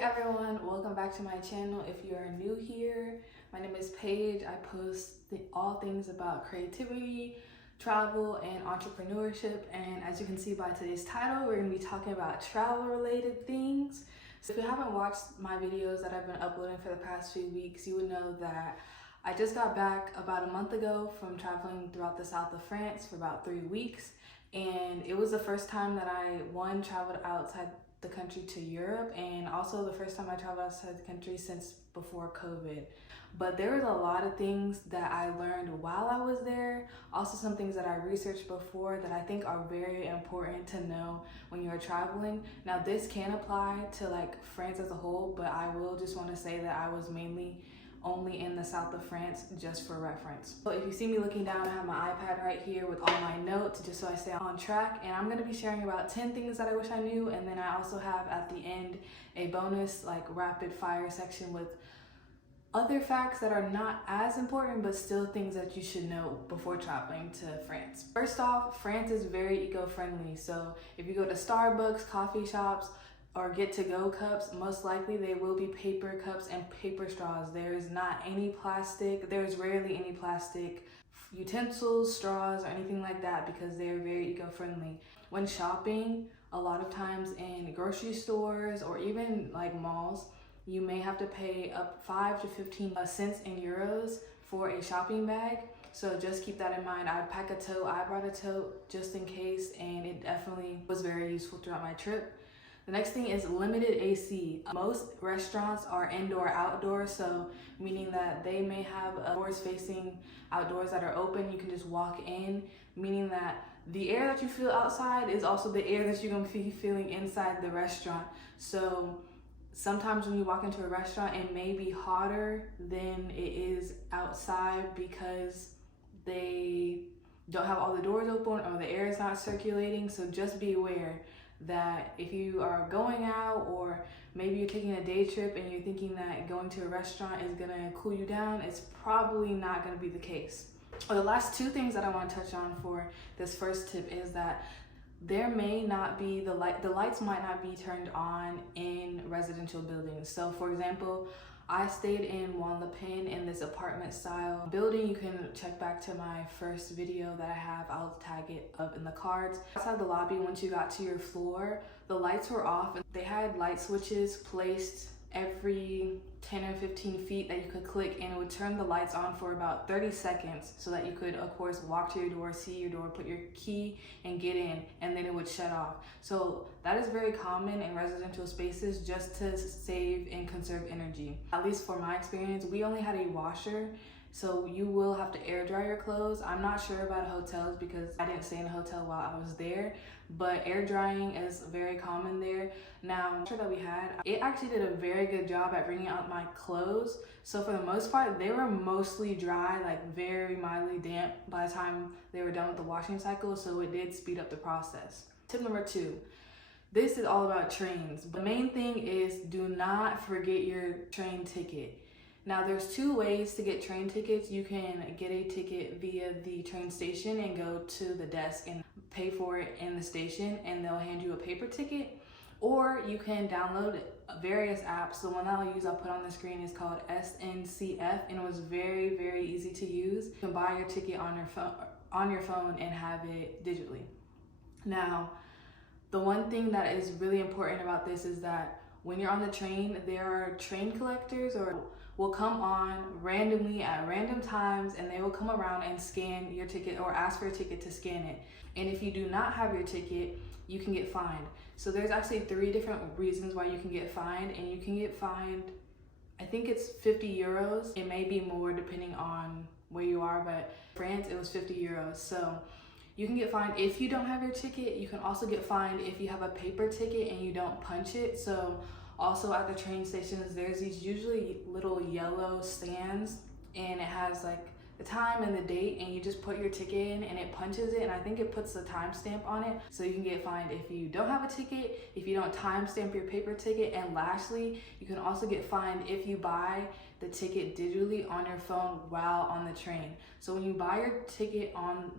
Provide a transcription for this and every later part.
Hey everyone, welcome back to my channel. If you are new here, my name is Paige. I post all things about creativity, travel, and entrepreneurship. And as you can see by today's title, we're going to be talking about travel related things. So if you haven't watched my videos that I've been uploading for the past few weeks, you would know that I just got back about a month ago from traveling throughout the south of France for about 3 weeks. And it was the first time that I, traveled outside the country to Europe, and also the first time I traveled outside the country since before COVID. But there was a lot of things that I learned while I was there, also some things that I researched before that I think are very important to know when you're traveling. Now this can apply to like France as a whole, but I will just want to say that I was mainly only in the south of France just for reference. So if you see me looking down, I have my iPad right here with all my notes just so I stay on track, and I'm going to be sharing about 10 things that I wish I knew, and then I also have at the end a bonus like rapid fire section with other facts that are not as important but still things that you should know before traveling to France. First off, France is very eco-friendly, so if you go to Starbucks, coffee shops, or get to-go cups, most likely they will be paper cups and paper straws. There is not any plastic. There's rarely any plastic utensils, straws, or anything like that because they're very eco-friendly. When shopping, a lot of times in grocery stores or even like malls, you may have to pay up 5 to 15 cents in euros for a shopping bag. So just keep that in mind. I'd pack a tote. I brought a tote just in case, and it definitely was very useful throughout my trip. The next thing is limited AC. Most restaurants are indoor-outdoor, so meaning that they may have doors facing outdoors that are open. You can just walk in, meaning that the air that you feel outside is also the air that you're going to be feeling inside the restaurant. So sometimes when you walk into a restaurant, it may be hotter than it is outside because they don't have all the doors open or the air is not circulating. So just be aware that if you are going out, or maybe you're taking a day trip and you're thinking that going to a restaurant is gonna cool you down, it's probably not gonna be the case. The last two things that I want to touch on for this first tip is that there may not be the lights might not be turned on in residential buildings. So for example, I stayed in Juan Le Pen in this apartment style building. You can check back to my first video that I have. I'll tag it up in the cards. Outside the lobby, once you got to your floor, the lights were off, and they had light switches placed every 10 or 15 feet that you could click, and it would turn the lights on for about 30 seconds so that you could of course walk to your door, see your door, put your key and get in, and then it would shut off. So that is very common in residential spaces just to save and conserve energy. At least for my experience, we only had a washer, so you will have to air dry your clothes. I'm not sure about hotels because I didn't stay in a hotel while I was there, but air drying is very common there. Now, the washer that we had, it actually did a very good job at bringing out my clothes. So for the most part, they were mostly dry, like very mildly damp by the time they were done with the washing cycle, so it did speed up the process. Tip number 2. This is all about trains. The main thing is do not forget your train ticket. Now there's 2 ways to get train tickets. You can get a ticket via the train station and go to the desk and pay for it in the station, and they'll hand you a paper ticket. Or you can download various apps. The one that I'll use, I'll put on the screen, is called SNCF, and it was very, very easy to use. You can buy your ticket on your phone and have it digitally. Now, the one thing that is really important about this is that when you're on the train, there are train collectors or will come on randomly at random times, and they will come around and scan your ticket or ask for a ticket to scan it. And if you do not have your ticket, you can get fined. So there's actually 3 different reasons why you can get fined, and you can get fined, I think it's 50 euros. It may be more depending on where you are, but France, it was 50 euros. So you can get fined if you don't have your ticket. You can also get fined if you have a paper ticket and you don't punch it. So also at the train stations, there's these usually little yellow stands, and it has like the time and the date, and you just put your ticket in and it punches it, and I think it puts the timestamp on it. So you can get fined if you don't have a ticket, if you don't timestamp your paper ticket, and lastly, you can also get fined if you buy the ticket digitally on your phone while on the train. So when you buy your ticket on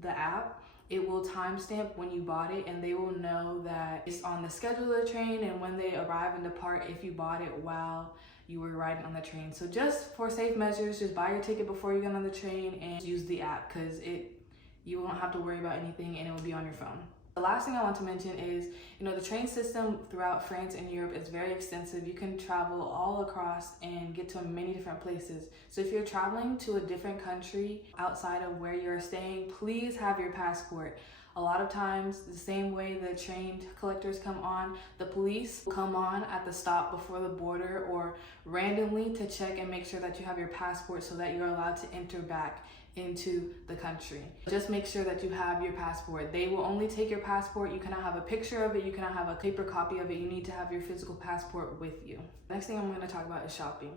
the app, it will timestamp when you bought it, and they will know that it's on the schedule of the train and when they arrive and depart if you bought it while you were riding on the train. So just for safe measures, just buy your ticket before you get on the train and use the app, because you won't have to worry about anything and it will be on your phone. The last thing I want to mention is, the train system throughout France and Europe is very extensive. You can travel all across and get to many different places. So if you're traveling to a different country outside of where you're staying, please have your passport. A lot of times, the same way the train collectors come on, the police will come on at the stop before the border or randomly to check and make sure that you have your passport so that you're allowed to enter back into the country. Just make sure that you have your passport. They will only take your passport. You cannot have a picture of it. You cannot have a paper copy of it. You need to have your physical passport with you. Next thing I'm going to talk about is shopping.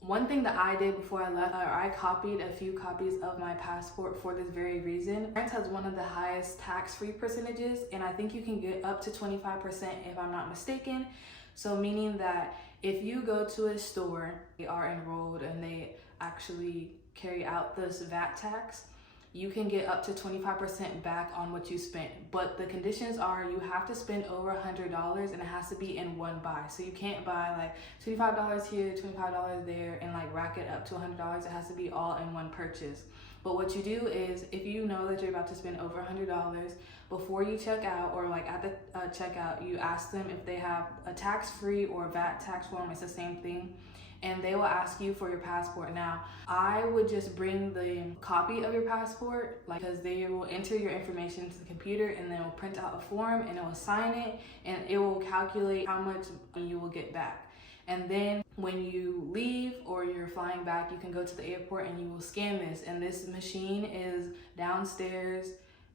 One thing that I did before I left, I copied a few copies of my passport for this very reason. France has one of the highest tax-free percentages, and I think you can get up to 25% if I'm not mistaken. So meaning that if you go to a store, they are enrolled and they actually carry out this VAT tax, you can get up to 25% back on what you spent. But the conditions are you have to spend over $100 and it has to be in one buy. So you can't buy like $25 here, $25 there, and like rack it up to $100. It has to be all in one purchase. But what you do is, if you know that you're about to spend over $100, before you check out or like at the checkout, you ask them if they have a tax-free or VAT tax form. It's the same thing. And they will ask you for your passport. Now, I would just bring the copy of your passport, because they will enter your information into the computer and then will print out a form and it will sign it and it will calculate how much you will get back. And then when you leave or you're flying back, you can go to the airport and you will scan this. And this machine is downstairs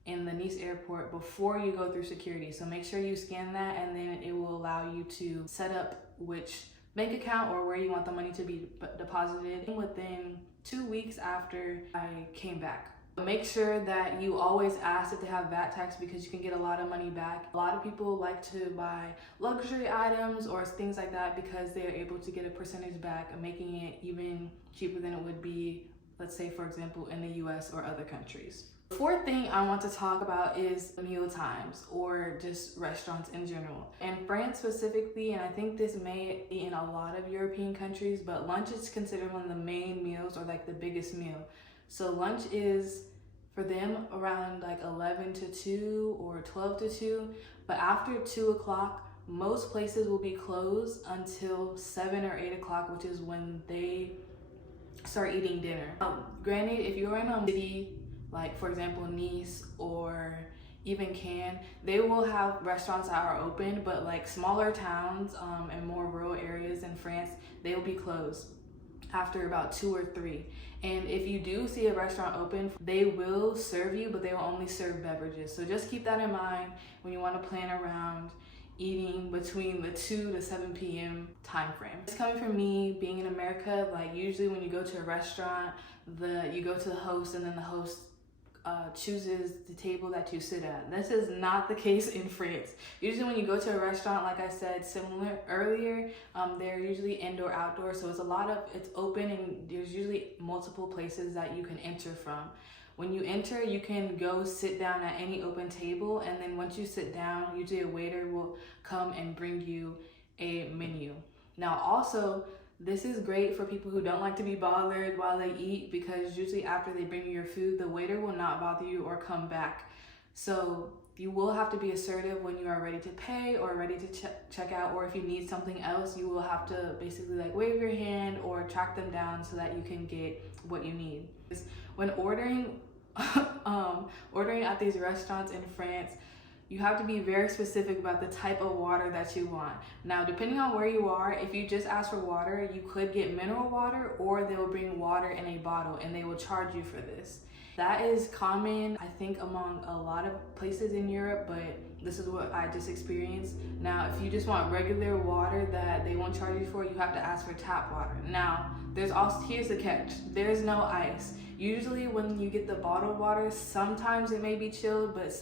in the Nice airport before you go through security. So make sure you scan that, and then it will allow you to set up which bank account or where you want the money to be deposited within 2 weeks after I came back. Make sure that you always ask if they have VAT tax, because you can get a lot of money back. A lot of people like to buy luxury items or things like that because they're able to get a percentage back, making it even cheaper than it would be, let's say, for example, in the US or other countries. The fourth thing I want to talk about is meal times, or just restaurants in general. In France specifically, and I think this may be in a lot of European countries, but lunch is considered one of the main meals, or like the biggest meal. So lunch is for them around like 11 to 2 or 12 to 2, but after 2 o'clock, most places will be closed until 7 or 8 o'clock, which is when they start eating dinner. Granted, if you're in a city, like for example Nice or even Cannes, they will have restaurants that are open, but like smaller towns and more rural areas in France, they will be closed after about 2 or 3. And if you do see a restaurant open, they will serve you, but they will only serve beverages. So just keep that in mind when you want to plan around eating between the 2 to 7 p.m. time frame. It's coming from me being in America. Like usually when you go to a restaurant, you go to the host, and then the host chooses the table that you sit at. This is not the case in France. Usually when you go to a restaurant, like I said similar earlier, they're usually indoor, outdoor, so it's open, and there's usually multiple places that you can enter from. When you enter, you can go sit down at any open table, and then once you sit down, usually a waiter will come and bring you a menu. Now also, this is great for people who don't like to be bothered while they eat, because usually after they bring you your food, the waiter will not bother you or come back. So you will have to be assertive when you are ready to pay or ready to check out, or if you need something else, you will have to basically like wave your hand or track them down so that you can get what you need. When ordering at these restaurants in France, you have to be very specific about the type of water that you want. Now, depending on where you are, if you just ask for water, you could get mineral water, or they will bring water in a bottle and they will charge you for this. That is common, I think, among a lot of places in Europe, but this is what I just experienced. Now, if you just want regular water that they won't charge you for, you have to ask for tap water. Now, here's the catch. There's no ice. Usually when you get the bottled water, sometimes it may be chilled, but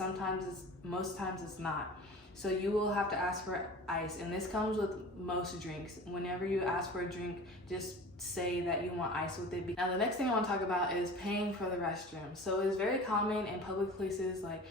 most times it's not. So you will have to ask for ice, and this comes with most drinks. Whenever you ask for a drink, just say that you want ice with it. Now the next thing I want to talk about is paying for the restroom. So it's very common in public places like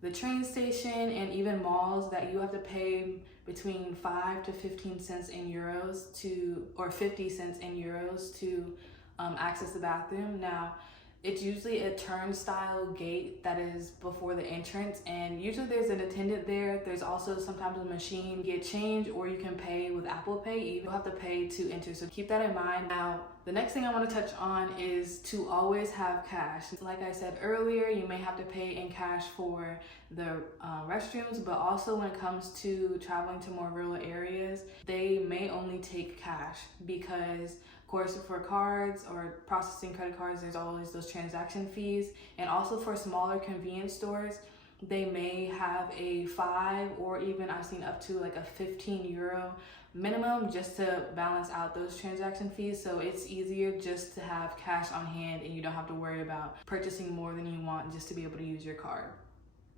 the train station and even malls that you have to pay between 5 to 15 cents in euros to, or 50 cents in euros to access the bathroom. Now, it's usually a turnstile gate that is before the entrance, and usually there's an attendant there. There's also sometimes a machine, get change, or you can pay with Apple Pay. You have to pay to enter, so keep that in mind. Now, the next thing I want to touch on is to always have cash. Like I said earlier, you may have to pay in cash for the restrooms, but also when it comes to traveling to more rural areas, they may only take cash because of course, for cards or processing credit cards, there's always those transaction fees. And also for smaller convenience stores, they may have a 5 or even I've seen up to like a 15 euro minimum just to balance out those transaction fees. So it's easier just to have cash on hand and you don't have to worry about purchasing more than you want just to be able to use your card.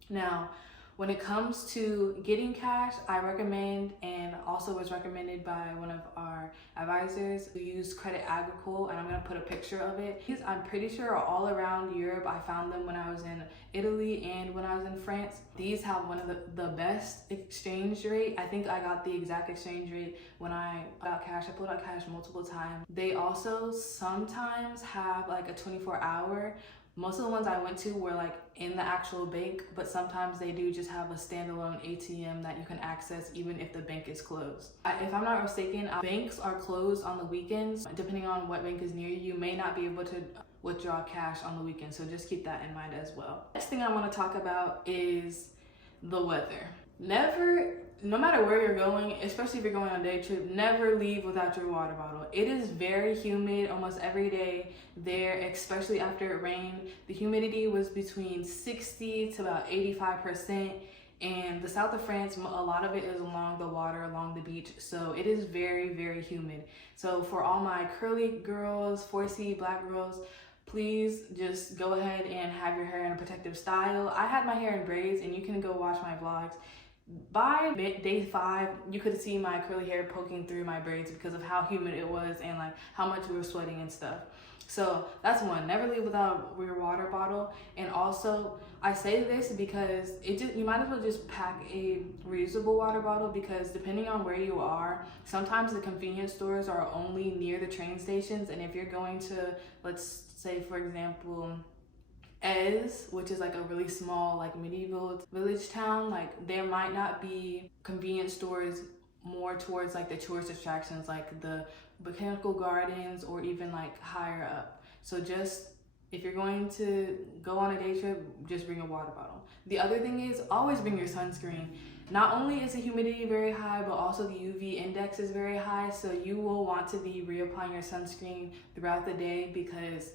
Now, when it comes to getting cash, I recommend, and also was recommended by one of our advisors, who used Credit Agricole, and I'm gonna put a picture of it. These, I'm pretty sure, are all around Europe. I found them when I was in Italy and when I was in France. These have one of the best exchange rate. I think I got the exact exchange rate when I got cash. I pulled out cash multiple times. They also sometimes have like a 24-hour. Most of the ones I went to were like in the actual bank, but sometimes they do just have a standalone ATM that you can access even if the bank is closed. If I'm not mistaken, banks are closed on the weekends. Depending on what bank is near you, you may not be able to withdraw cash on the weekend, so just keep that in mind as well. Next thing I want to talk about is the weather. No matter where you're going, especially if you're going on a day trip, never leave without your water bottle. It is very humid almost every day there, especially after it rained. The humidity was between 60 to about 85%. And the south of France, a lot of it is along the water, along the beach. So it is very, very humid. So for all my curly girls, 4C black girls, please just go ahead and have your hair in a protective style. I had my hair in braids, and you can go watch my vlogs. By day 5, you could see my curly hair poking through my braids because of how humid it was and like how much we were sweating and stuff. So that's one, never leave without your water bottle. And also I say this because you might as well just pack a reusable water bottle, because depending on where you are, sometimes the convenience stores are only near the train stations. And if you're going to, let's say for example, which is like a really small like medieval village town, like there might not be convenience stores more towards like the tourist attractions like the botanical gardens or even like higher up. So just if you're going to go on a day trip, just bring a water bottle. The other thing is always bring your sunscreen. Not only is the humidity very high, but also the UV index is very high, so you will want to be reapplying your sunscreen throughout the day because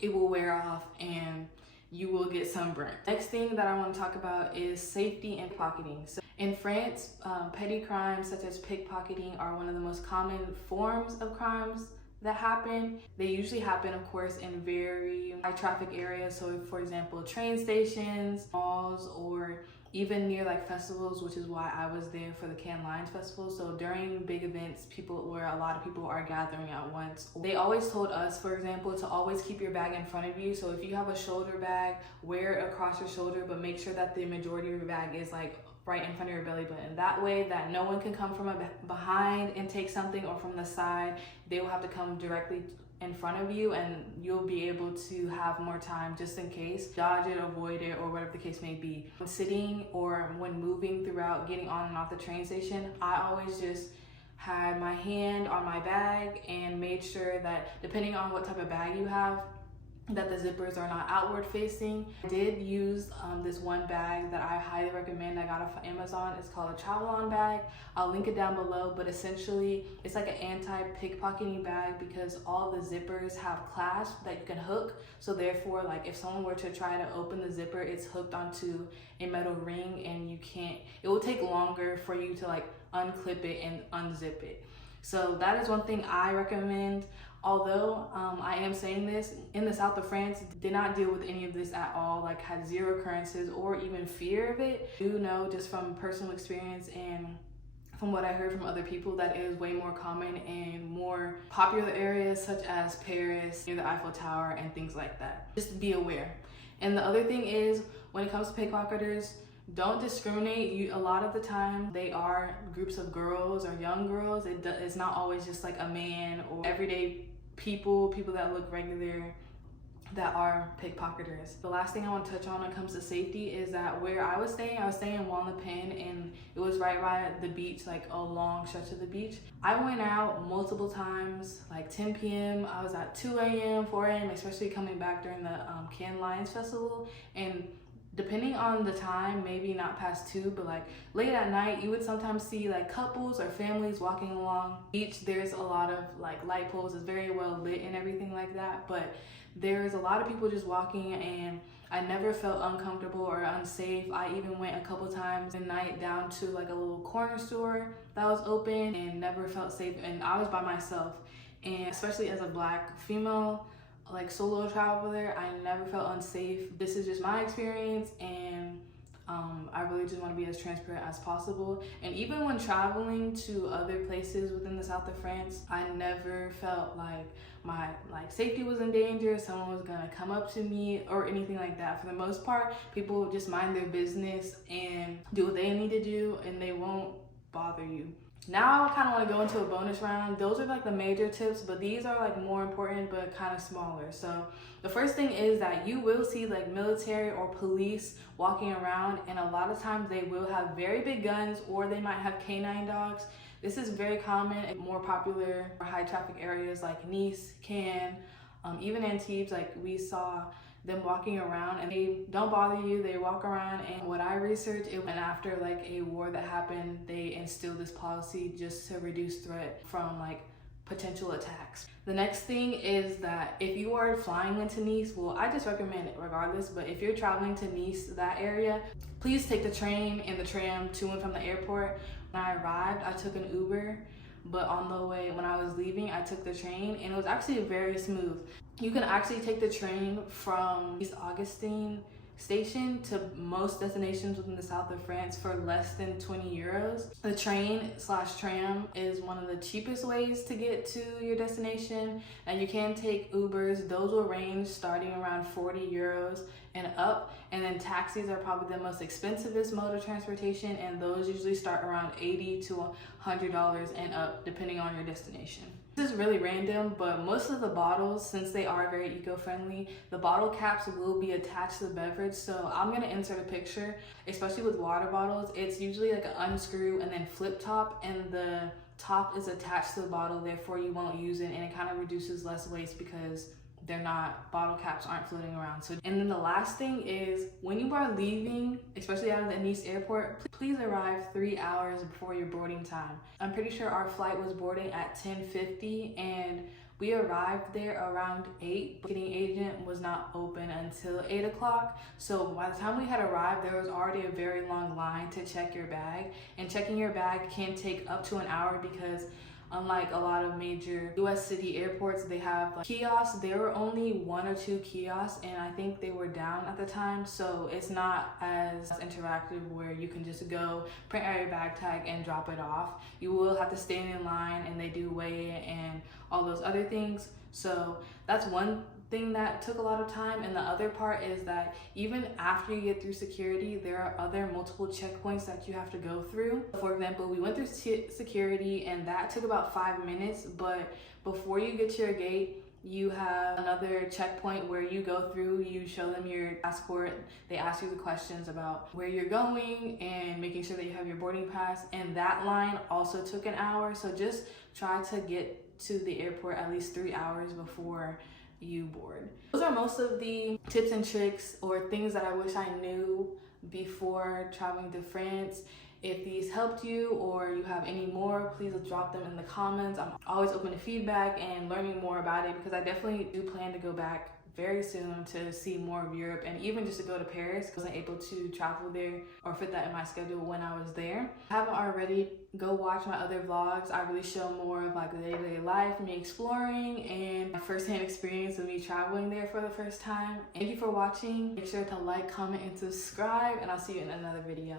it will wear off and you will get sunburnt. Next thing that I want to talk about is safety and pickpocketing. So in France, petty crimes such as pickpocketing are one of the most common forms of crimes that happen. They usually happen, of course, in very high traffic areas. So for example, train stations, malls, or even near like festivals, which is why I was there for the Cannes Lions Festival. So during big events, where a lot of people are gathering at once, they always told us, for example, to always keep your bag in front of you. So if you have a shoulder bag, wear it across your shoulder, but make sure that the majority of your bag is like right in front of your belly button. That way that no one can come from behind and take something, or from the side. They will have to come directly in front of you, and you'll be able to have more time just in case, dodge it, avoid it, or whatever the case may be. When sitting or when moving throughout, getting on and off the train station, I always just had my hand on my bag and made sure that, depending on what type of bag you have, that the zippers are not outward facing. I did use this one bag that I highly recommend. I got it from Amazon. It's called a travel-on bag. I'll link it down below, but essentially it's like an anti-pickpocketing bag because all the zippers have clasps that you can hook. So therefore, like if someone were to try to open the zipper, it's hooked onto a metal ring and it will take longer for you to like unclip it and unzip it. So that is one thing I recommend. Although I am saying this, in the south of France, did not deal with any of this at all, like had zero occurrences or even fear of it. I do know just from personal experience and from what I heard from other people that it is way more common in more popular areas such as Paris, near the Eiffel Tower, and things like that. Just be aware. And the other thing is, when it comes to pickpocketers, don't discriminate. A lot of the time they are groups of girls or young girls. It's not always just like a man or everyday people that look regular that are pickpocketers. The last thing I want to touch on when it comes to safety is that where I was staying in Pen, and it was right by the beach, like a long stretch of the beach. I went out multiple times, like 10 p.m. I was at 2 a.m., 4 a.m., especially coming back during the Cannes Lions Festival. And depending on the time, maybe not past 2, but like late at night, you would sometimes see like couples or families walking along the beach. There's a lot of like light poles, it's very well lit and everything like that, but there's a lot of people just walking, and I never felt uncomfortable or unsafe. I even went a couple times at night down to like a little corner store that was open and never felt safe, and I was by myself. And especially as a Black female, like solo traveler, I never felt unsafe. This is just my experience, and I really just want to be as transparent as possible. And even when traveling to other places within the south of France, I never felt like my safety was in danger, someone was gonna come up to me or anything like that. For the most part, people just mind their business and do what they need to do, and they won't bother you. Now I kind of want to go into a bonus round. Those are like the major tips, but these are like more important but kind of smaller. So the first thing is that you will see like military or police walking around, and a lot of times they will have very big guns, or they might have canine dogs. This is very common in more popular high traffic areas like Nice, Cannes, even Antibes. Like we saw them walking around, and they don't bother you, they walk around. And what I researched, and after like a war that happened, they instilled this policy just to reduce threat from like potential attacks. The next thing is that if you are flying into Nice, well, I just recommend it regardless, but if you're traveling to Nice, that area, please take the train and the tram to and from the airport. When I arrived, I took an Uber, but on the way, when I was leaving, I took the train, and it was actually very smooth. You can actually take the train from East Augustine station to most destinations within the south of France for less than 20 euros. The train/tram is one of the cheapest ways to get to your destination, and you can take Ubers. Those will range starting around 40 euros and up, and then taxis are probably the most expensivest mode of transportation, and those usually start around $80 to $100 and up depending on your destination. This is really random, but most of the bottles, since they are very eco-friendly, the bottle caps will be attached to the beverage. So I'm gonna insert a picture, especially with water bottles. It's usually like an unscrew and then flip top, and the top is attached to the bottle, therefore you won't use it, and it kind of reduces less waste because bottle caps aren't floating around. So, and then the last thing is, when you are leaving, especially out of the Nice airport, please arrive 3 hours before your boarding time. I'm pretty sure our flight was boarding at 10:50, and we arrived there around 8. The ticketing agent was not open until 8 o'clock. So by the time we had arrived, there was already a very long line to check your bag, and checking your bag can take up to an hour because unlike a lot of major US city airports, they have like kiosks. There were only 1 or 2 kiosks, and I think they were down at the time, so it's not as interactive where you can just go print out your bag tag and drop it off. You will have to stand in line, and they do weigh it and all those other things. So that's one thing that took a lot of time. And the other part is that even after you get through security, there are other multiple checkpoints that you have to go through. For example, we went through security, and that took about 5 minutes, but before you get to your gate, you have another checkpoint where you go through, you show them your passport, they ask you the questions about where you're going and making sure that you have your boarding pass, and that line also took an hour. So just try to get to the airport at least 3 hours before you board. Those are most of the tips and tricks or things that I wish I knew before traveling to France. If these helped you or you have any more, please drop them in the comments. I'm always open to feedback and learning more about it, because I definitely do plan to go back very soon to see more of Europe and even just to go to Paris. I wasn't able to travel there or fit that in my schedule when I was there. If you haven't already, go watch my other vlogs. I really show more of like the day-to-day life, me exploring, and my first-hand experience of me traveling there for the first time. Thank you for watching. Make sure to like, comment, and subscribe, and I'll see you in another video.